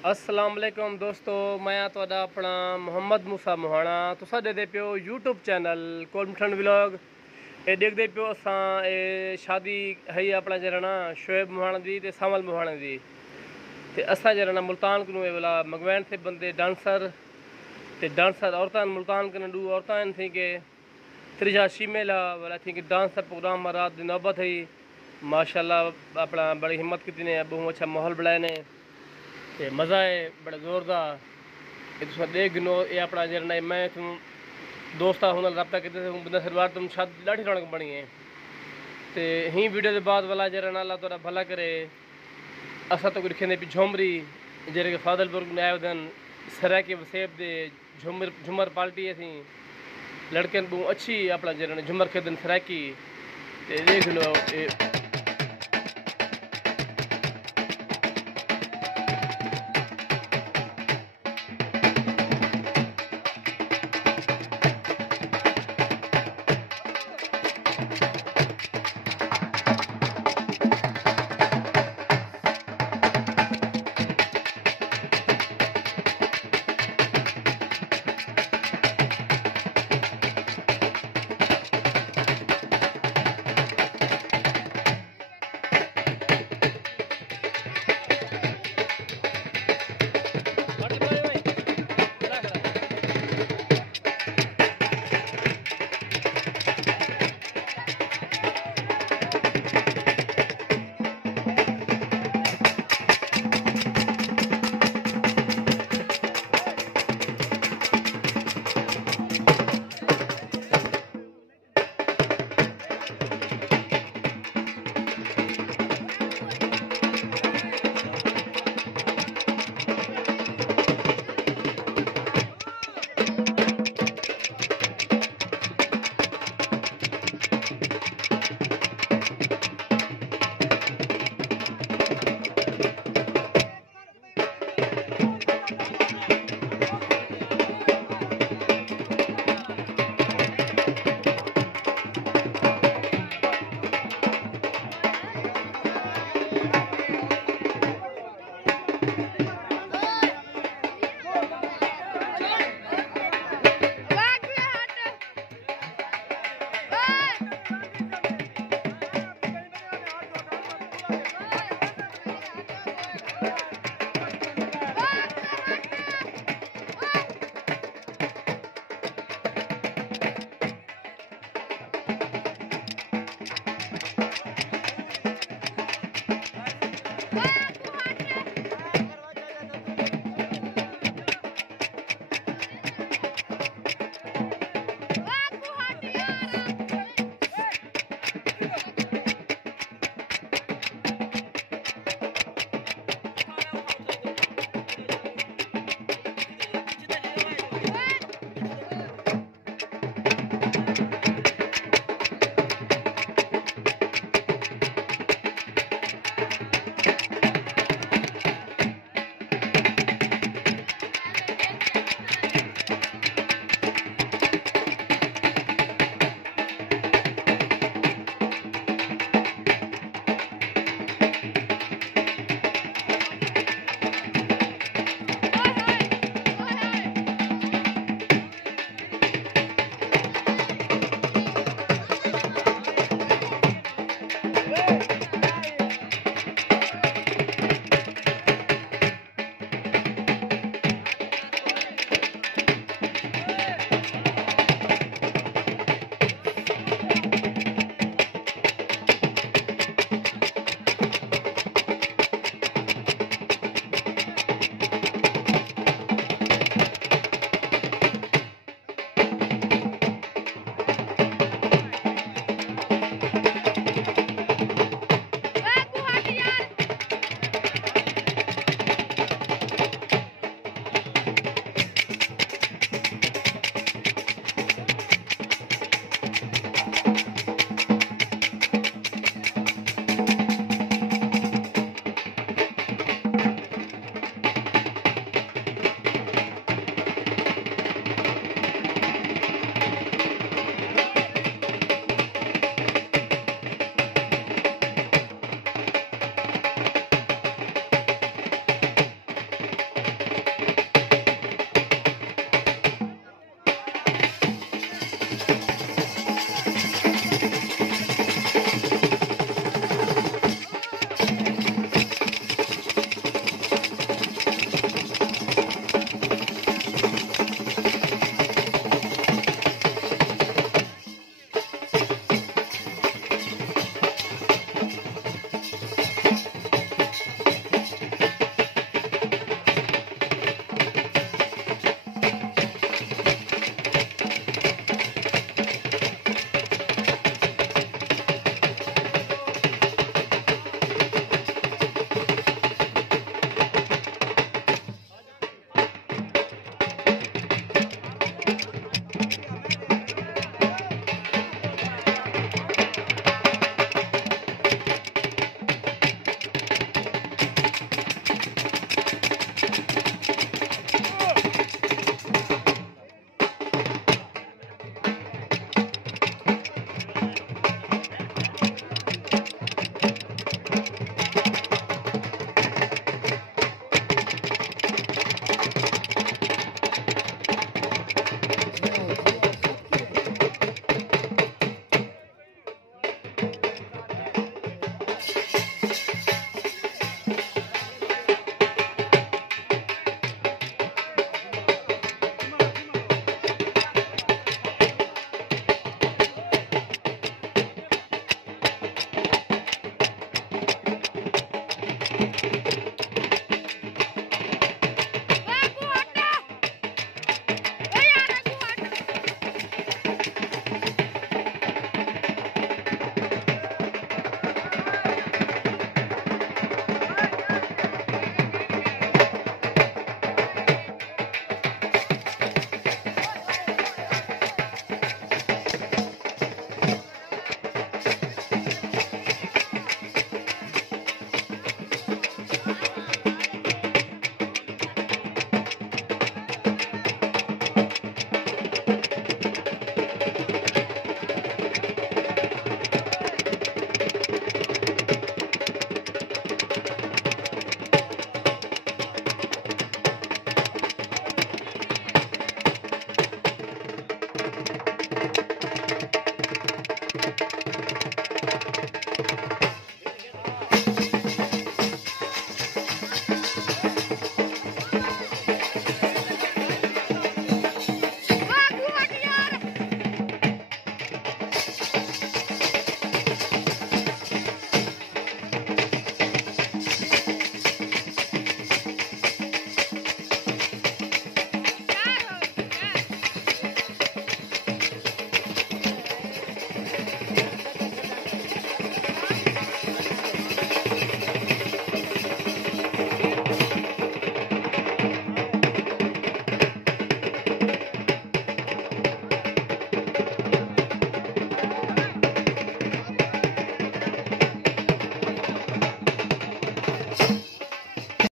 अस्सलाम वालेकुम दोस्तों, मैं तुहाडा अपना मुहम्मद मूसा मोहाना तुसा देखते पियो यूट्यूब चैनल कोलमठन व्लॉग। ये देखते पियो असां ये शादी है अपना जरा शोएब मोहाना दी ते सामल मोहाना दी ते असां जरा मुल्तान को वाला मंगवैन थे बंदे डांसर औरतां मुल्तान कन दू औरतां थी के त्रिजा शीमेला वाला थी कि डांस का प्रोग्राम रात की नौबत है। माशाल्लाह अपना बड़ी हिम्मत की ने बहुत अच्छा माहौल बनाए ने ते मज़ा है बड़ा ज़ोरदार। ये तुम देख गिनो ये अपना जरा मैं तुम दोस्त हुन रब्ता किते बंदा सरवार तुम शादी ॾाढी रौनक बनी है। तो ही वीडियो के बाद वाला जरा अल्लाह तुरा भला करे असा तो लिखे पी झुमरी जरे फादलपुर आए दिन सराकी वसेब दे झुमर पार्टी थी लड़के बहुत अच्छी अपना जरा झुमर के दिन सराकी देख लो।